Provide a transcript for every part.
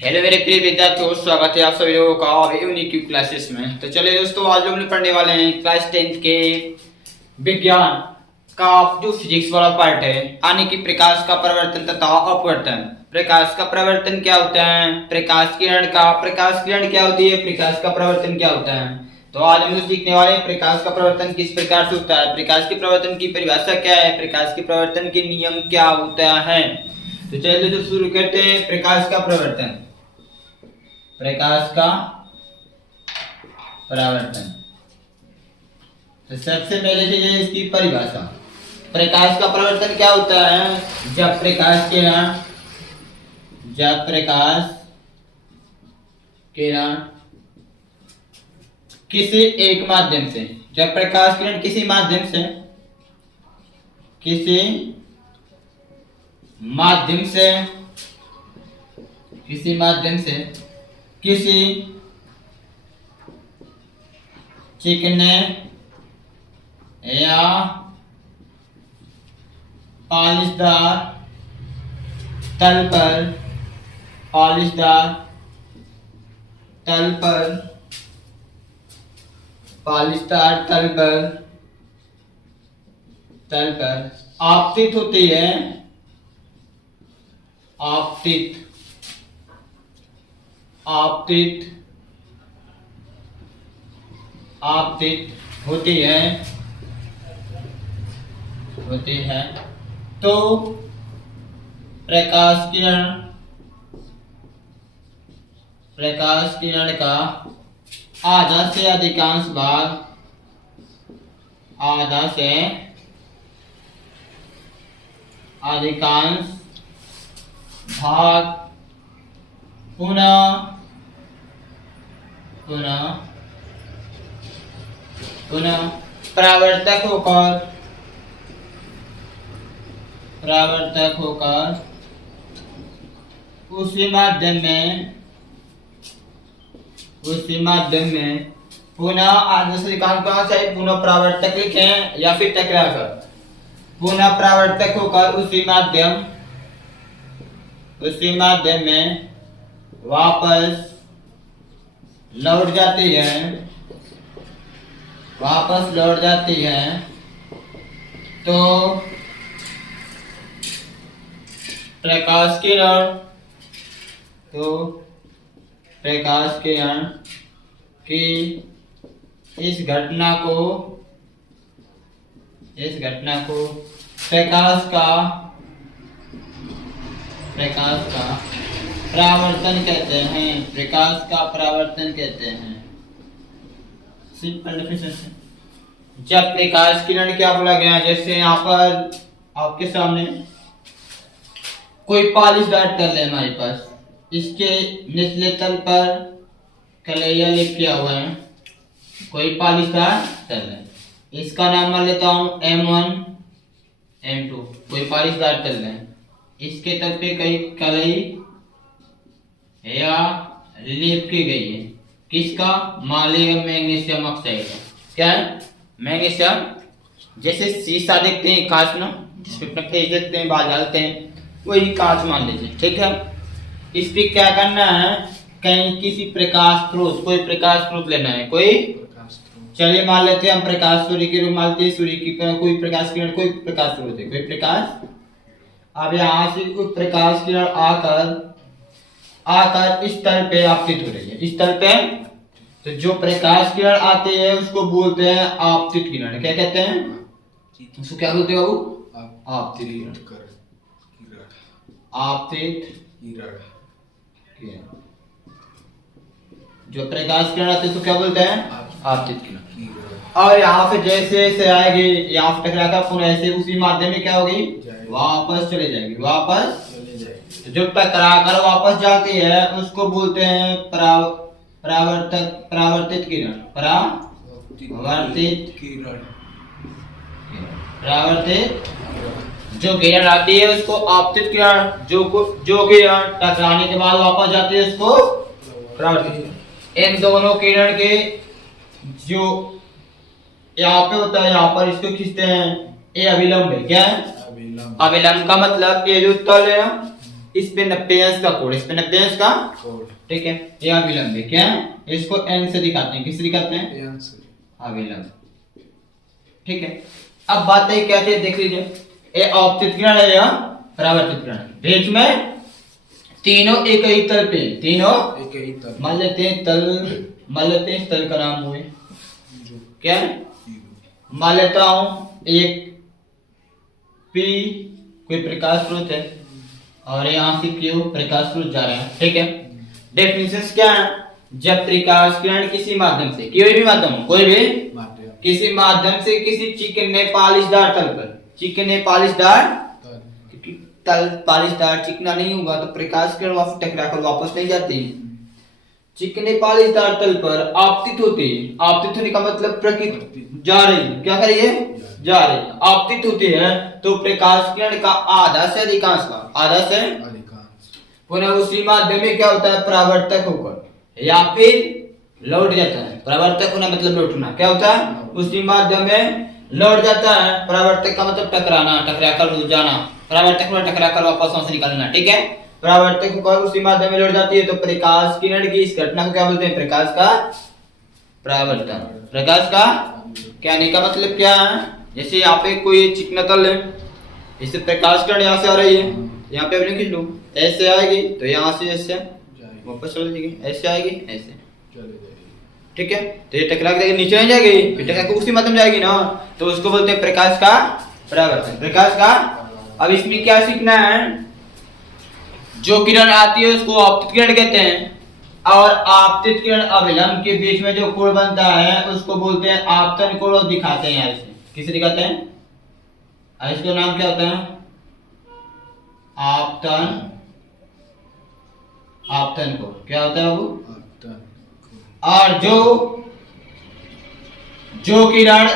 Hello मेरे प्रिय विद्यार्थियों, स्वागत है आप सभी लोगों का यूनिक क्लासेस में। तो चलिए दोस्तों, आज हम पढ़ने वाले हैं क्लास 10 के विज्ञान का जो फिजिक्स वाला पार्ट है, यानी कि प्रकाश का प्रवर्तन तथा अपवर्तन। प्रकाश का प्रवर्तन क्या होता है, प्रकाश किरण क्या होती है, प्रकाश का प्रवर्तन क्या होता है। तो आज हम सीखने वाले हैं प्रकाश का प्रवर्तन किस प्रकार से होता है, प्रकाश के प्रवर्तन की परिभाषा क्या है, प्रकाश के प्रवर्तन के नियम क्या होता है। तो चलिए दोस्तों शुरू करते हैं। प्रकाश का प्रवर्तन, प्रकाश का परावर्तन। तो सबसे पहले चीज है इसकी परिभाषा। प्रकाश का परावर्तन क्या होता है, जब प्रकाश किरण किसी एक माध्यम से, जब प्रकाश किरण किसी माध्यम से किसी चिकने या पॉलिशदार तल पर आपतित होती है, आपतित होती है तो प्रकाश किरण का आधा से अधिकांश भाग पुनः परावर्तक होकर उसी माध्यम में पुनः आधा से अधिकांश कहाँ से पुनः परावर्तक लिखें या फिर टकराकर, पुनः परावर्तक होकर उसी माध्यम में वापस लौट जाती है तो प्रकाश किरण की इस घटना को प्रकाश का परावर्तन कहते हैं। सिंपल डेफिनेशन से जब प्रकाश किरण क्या बोला गया, जैसे यहाँ पर आपके सामने कोई पॉलिशदार तल है हमारे पास, इसके निचले तल पर कलैया लेप किया हुआ है, कोई पॉलिशदार तल है, इसका नाम मान लेता हूँ M1 M2, कोई पॉलिशदार तल है, इसके तल पे कई कलई या लेप की गई है, किसका, मालेयम मैग्नीशियम ऑक्साइड का। क्या है, मैग्नीशियम। जैसे शीशा देखते हैं कांच ना, जिसपे फेस देखते हैं, बाहर डालते हैं, वही कांच मान लीजिए, ठीक है। इस पे क्या करना है, कहीं किसी कोई प्रकाश स्रोत लेना है, चलिए मान लेते हैं हम प्रकाश, सूर्य की रूप मानते हैं, सूर्य की कोई प्रकाश किरण, कोई प्रकाश स्रोत है, कोई प्रकाश। अब यहाँ से कोई प्रकाश किरण आकर इस तल पे आपतित हो रही है, इस तल पे। तो जो प्रकाश किरण आती है उसको बोलते हैं आपतित किरण। क्या कहते हैं उसको, क्या बोलते हैं बाबू, आपतित किरण। जो प्रकाश किरण आती है तो क्या बोलते हैं, आपतित किरण। और यहाँ से जैसे जैसे आएगी, यहाँ से टकराकर पुनः ऐसे उसी माध्यम में क्या होगी, वापस चले जाएगी। तो जो टकराकर वापस जाती है उसको बोलते हैं परावर्तित किरण। जो किरण आती है उसको आपतित किरण, जो किरण टकराने के बाद वापस जाती है उसको परावर्तित। इन दोनों किरण के जो यहाँ पे होता है, यहाँ पर इसको खींचते हैं, ये अभिलंब है। क्या है, अभिलंब का मतलब ये जो तल है ना, इस पे 90 अंश का कोण, इस पे 90 अंश का कोण, ठीक है। ये अभिलंब है, क्या है? इसको n से दिखाते हैं, किससे दिखाते हैं? n से, अभिलंब, ठीक है। अब बात है क्या चीज देख लीजिए, ये आपतित किरण है या परावर्तित किरण, बीच में तीनों एक ही तल पे, तीनों एक ही तल, मान लेते हैं तल, मान लेते हैं तल का नाम हुए जो क्या है? मान लेता हूं एक P कोई प्रकाश स्रोत है और यहाँ से Q प्रकाश स्रोत जा रहा है, ठीक है। डेफिनेशंस क्या है? जब प्रकाश किरण किसी माध्यम से, कोई भी माध्यम हो, कोई भी माध्यम, किसी माध्यम से किसी चिकने पालिशदार तल पर, चिकने पालिशदार, तल, क्योंकि तल पालिशदार चिकना नहीं होगा तो प्रकाश किरण वापस टकराकर वापस नहीं जाती। चिकने पालिशदार तल पर आपतित होती है, आपतित होने का मतलब प्रकृति जा रही, क्या कर रही है? जा रही, आपतित होती है तो प्रकाश किरण का आधा से अधिकांश का, आधा से अधिकांश, पुनः उसी माध्यम में क्या होता है? परावर्तक होकर या फिर लौट जाता है। परावर्तक होना मतलब लौटना, क्या होता है? उसी माध्यम में लौट जाता है। परावर्तक का मतलब टकराना, टकरा कर जाना, परावर्तक में टकरा कर वापस वहां से निकलना, ठीक है। परावर्तक होकर उसी माध्यम में लौट जाती है तो प्रकाश किरण की इस घटना को क्या बोलते हैं? प्रकाश का परावर्तन। प्रकाश का कहने का मतलब क्या है? जैसे यहाँ पे कोई चिकना तल है, इससे प्रकाश किरण यहाँ से आ रही है, यहाँ पे अपने खींच लो, ऐसे आएगी तो यहाँ से ऐसे वापस चल जाएगी, ऐसे आएगी, ऐसे चले जाएगी, ठीक है। तो ये टकरा के नीचे नहीं जाएगी, फिर टकरा के उसी माध्यम जाएगी ना, तो उसको बोलते हैं प्रकाश का परावर्तन, प्रकाश का। अब इसमें क्या सीखना है? जो किरण आती है उसको आपतित किरण कहते हैं और आपतित किरण अभिलंब के बीच में जो कोण बनता है उसको बोलते हैं आपतन कोण, और दिखाते हैं ऐसे, किसे दिखाते हैं? इसका नाम क्या होता है? आपतन, आपतन कोण, क्या होता है वो? आपतन, और जो किरण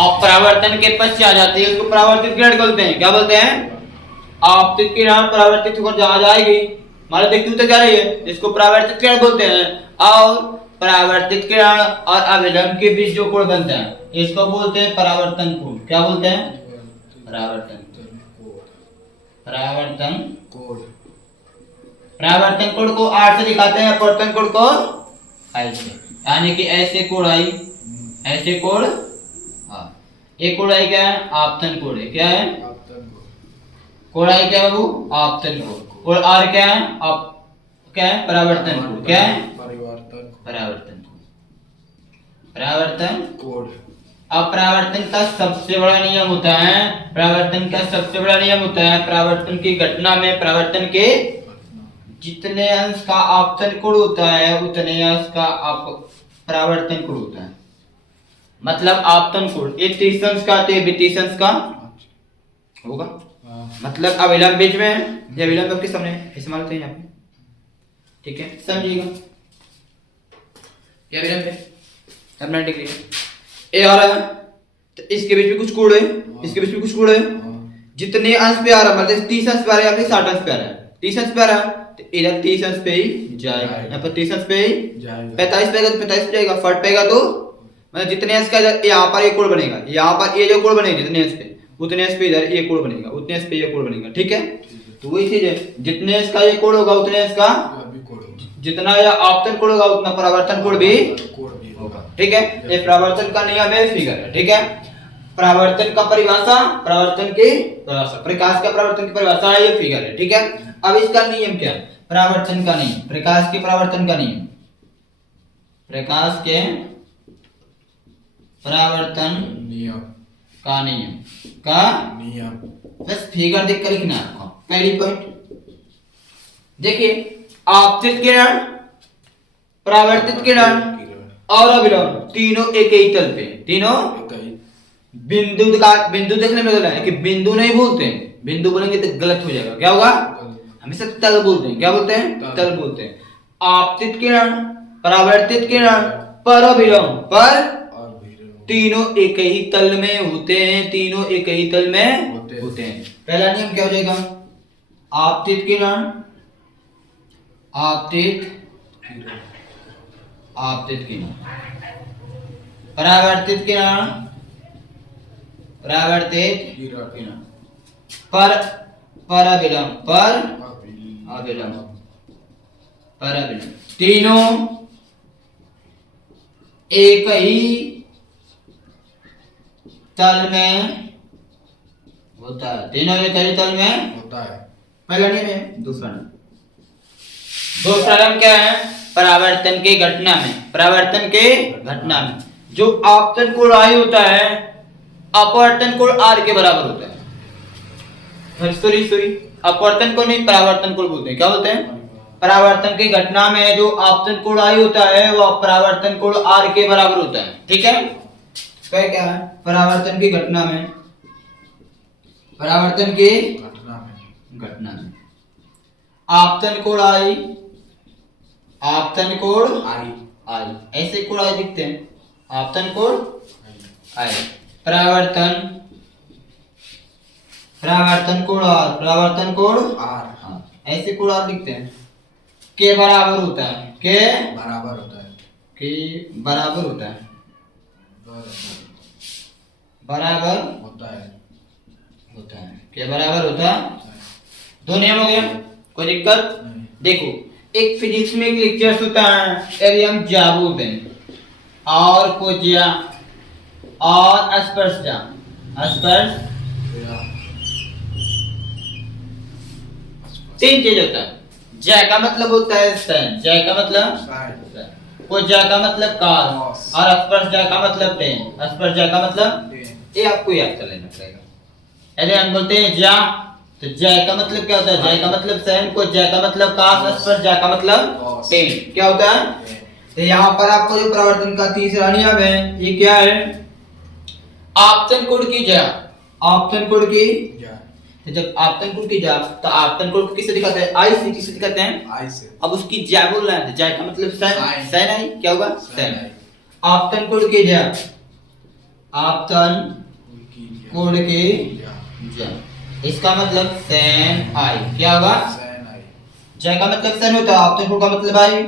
अपरावर्तन के पश्चात आ जाती है उसको परावर्तित किरण बोलते हैं, क्या बोलते हैं? आपतित किरण परावर्तित होकर जा जाएगी, मान लो देखते तो जा रही है, इसको परावर्तित किरण बोलते हैं। और परावर्तित किरण और अभिलंब के बीच जो कोण बनता है इसको बोलते हैं परावर्तन कोण, क्या बोलते हैं? परावर्तन, परावर्तन कोण, परावर्तन कोण को R से दिखाते हैं, अपवर्तन कोण को I से, यानी कि ऐसे कोण आई, ऐसे कोण, हाँ एक कोण आई क्या है? आपतन कोण है, क्या है? आपतन कोण, कोण आई क्या है वो? आपतन कोण। और R क्या है? आप क्या है? परावर्तन कोण, क्या है? परिवर्तन, परावर्तन कोण, परावर्तन कोण। अब परावर्तन का सबसे बड़ा नियम होता है, परावर्तन का सबसे बड़ा नियम होता है, परावर्तन की घटना में परावर्तन के जितने अंश का आपतन कोण होता है उतने अंश का परावर्तन कोण होता है। मतलब आपतन कोण ये 30 अंश का तो ये 30 अंश का होगा। मतलब अभिलंब बीच में है, ये अभिलंब आपके सामने है, ऐसे मान लेते हैं यहाँ पे, ठीक है, समझिएगा। ये अभिलंब है, अब 90 डिग्री है, ये आ रहा है तो इसके बीच में कुछ कोण है, इसके बीच में कुछ कोण है, जितने अंश पे आ रहा है मतलब 30 अंश पे आ रहा है या फिर 60 अंश पे आ रहा है, 30 अंश पे आ रहा है तो इधर 30 अंश पे ही जाएगा, यहाँ पर 30 अंश पे ही जाएगा, 45 पे आएगा तो 45 पे जाएगा, 40 पे आएगा तो मतलब जितने अंश का इधर यहाँ पर एक कोण बनेगा, यहाँ पर ये जो कोण बनेगा जितने अंश पे उतने अंश पे इधर ये कोण बनेगा, उतने अंश पे ये कोण बनेगा, ठीक है। तो वही चीज है, जितने अंश का ये कोण होगा उतने अंश का, जितना यह आपतन कोण होगा उतना परावर्तन कोण भी होगा, ठीक है। ये परावर्तन का नियम है, फिगर है, ठीक है। परावर्तन का परिभाषा, परावर्तन की परिभाषा, प्रकाश का परावर्तन की परिभाषा ये फिगर है, ठीक है। अब इसका नियम क्या है? परावर्तन का नियम, प्रकाश के परावर्तन का नियम, प्रकाश के परावर्तन नियम का नियम, का नियम, बस फिगर देख कर लिखना है। पहली पॉइंट देखिए, आपतित किरण, परावर्तित किरण और अभिलंब तीनों एक ही तल पे, तीनों बिंदु का, बिंदु देखने में गलत है कि बिंदु नहीं बोलते हैं, बिंदु बोलेंगे तो गलत हो जाएगा, क्या होगा? हमेशा तल बोलते हैं, क्या बोलते हैं? तल बोलते हैं। आपतित किरण, परावर्तित किरण पर अभिलंब पर तीनों एक ही तल में होते हैं, तीनों एक ही तल में होते हैं। पहला नियम क्या हो जाएगा? आपतित किरण, आपतित आपतित किरण, परावर्तित किरण, परावर्तित किरण पर पराबिलंब पर अविलंब पराबिलंब तीनों एक ही तल में होता है। तीनों एक ही तल में होता है। पहला नियम है। दूसरा नियम क्या है? परावर्तन की घटना में, परावर्तन के घटना में जो आपतन कोण I होता है अपवर्तन कोण R के बराबर होता है। सॉरी अपवर्तन को नहीं, परावर्तन कोण बोलते हैं। क्या बोलते हैं? परावर्तन की घटना में जो आपतन कोण I होता है वो परावर्तन कोण R के बराबर होता है। ठीक है, क्या है? परावर्तन की घटना में, परावर्तन की घटना में आपतन कोण I, आपतन कोण I ऐसे कोण I दिखते हैं। आपतन कोण I, परावर्तन कोण R, परावर्तन कोण R ऐसे कोण R दिखते हैं। के बराबर होता है, के बराबर होता है, के बराबर होता है, बराबर होता है, के बराबर होता है। दो नियम हो गया, कोई दिक्कत? देखो एक फिजिक्स में एक लेक्चर होता है एरियम जाबू दें और कोजिया और स्पर्शजा, स्पर्श तीन चीज होता है। जय का मतलब होता है सन, जय का मतलब कोजिया का मतलब कार और स्पर्शजा का मतलब टेन, स्पर्शजा का मतलब ये आपको याद कर लेना पड़ेगा। यदि हम बोलते हैं जा तो जय का मतलब क्या होता है? जय का मतलब सन, को जय का मतलब काश, स्पर्शजा का मतलब टेन। क्या होता है? तो यहाँ पर आपको जो प्रवर्तन का तीसरा नियम है ये क्या है? आपतन कोण की जा, आपतन कोण की जा। तो जब आपतन कोण की जा तो आपतन कोण को किससे दिखाते हैं? I से। किससे दिखाते हैं? I से। अब उसकी जा बोलना है, जा का मतलब सन, सन आई क्या होगा? सन। आपतन कोण की जा, आपतन कोण की जा, इसका मतलब सन आई क्या होगा? जय का मतलब सन होता है, आपतन कोण का मतलब आई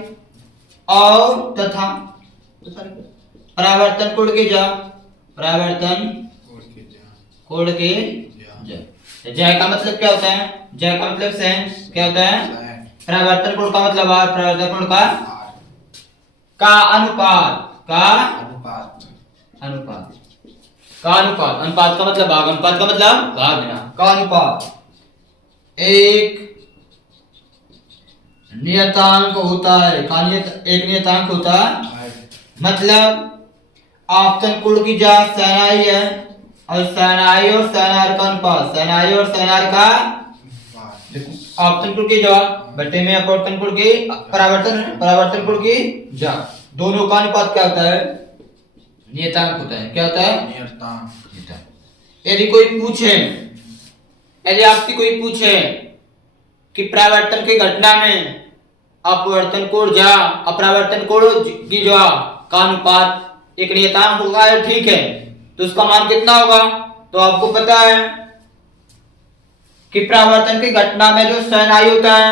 और तथा परावर्तन कोण की जा, परावर्तन कोण की जा। जय का मतलब क्या होता है? जय का मतलब सन क्या होता है? परावर्तन कोण का मतलब R, परावर्तन कोण का अनुपात, का अनुपात अनुपात का मतलब भाग, अनुपात का मतलब भागना, का अनुपात एक नियतांक होता है। एक नियतांक होता है मतलब आपतन कोण की जा सैनाई है और सैनाई और सैनार का अनुपात, सैनाई और सैनार का आपतन कोण की जा बटे में अपवर्तन कोण की परावर्तन कोण की जा, दोनों का अनुपात क्या होता है? नियतांक होता है। क्या होता है? नियतांक। यदि कोई पूछे, यदि आपसे कोई पूछे कि परावर्तन की घटना में अपवर्तन कोण जा अपरावर्तन कोण की जा का अनुपात एक नियतांक होगा, ठीक है, तो उसका मान कितना होगा? तो आपको पता है कि परावर्तन की घटना में जो sin I होता है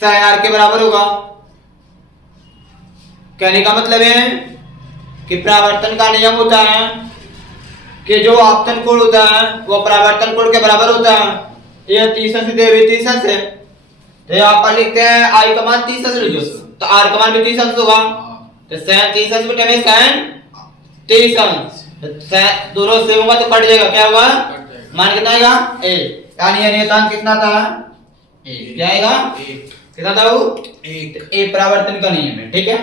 sin R के बराबर होगा। कहने का मतलब है कि परावर्तन का नियम होता है कि जो आपतन कोण होता है वो परावर्तन कोण के बराबर होता है। यह 30 से देवी 30 है तो यहाँ पर लिखते हैं I का मान 30 ले लो तो R का मान भी 30 होगा, तो sin 30 बटे में sin 30 दोनों से होगा तो कट जाएगा। क्या होगा? मान कितना आएगा? a, यानी यह नियतांक कितना था? a। क्या आएगा? कितना था वो? 1। a परावर्तन का नियम है, ठीक है,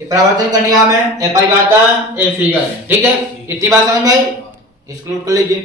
ये परावर्तन का नियम है, ये परिभाषा, ये फिगर है, ठीक है। इतनी बात समझ में आई? इसको नोट कर लीजिए।